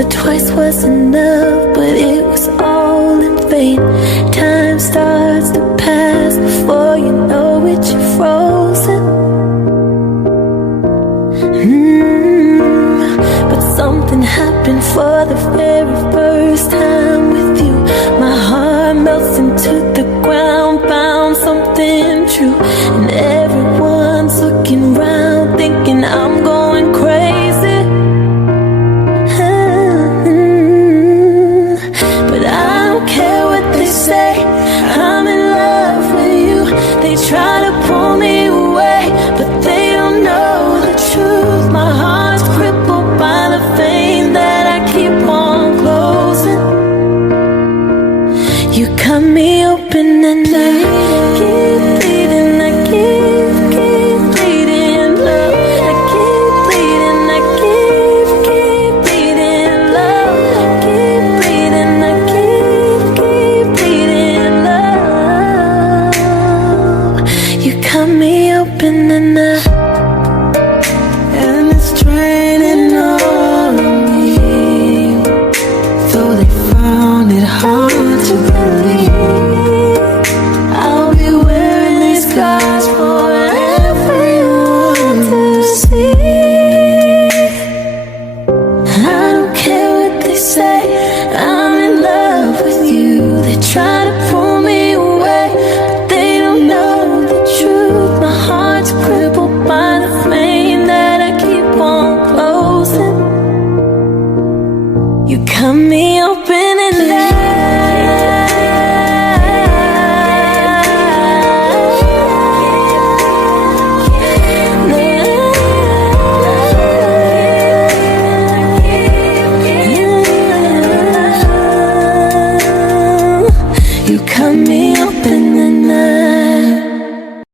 or twice was enough, but it was all in vain. Time starts to pass before you know it, you're frozen. But something happened for the very first time with you. My heart melts into the ground, found something true, and everyone's looking round thinking I'm going crazy. But I don't care what they say, I'm in love with you. They try to pull me away, but they don't know the truth. My heart's crippled by the vein that I keep on closing. You cut me open and I keep bleeding, I keep bleeding, love. I keep bleeding, I keep bleeding, love. Keep bleeding, I keep bleeding, love. You cut me open and it's draining on me. Though they found it hard to believe, I'll be wearing these scars for everyone to see. I don't care what they say, I'm in love with you. They try to pull me away, but they don't know the truth. My heart's crippled by the flame that I keep on closing. You cut me open and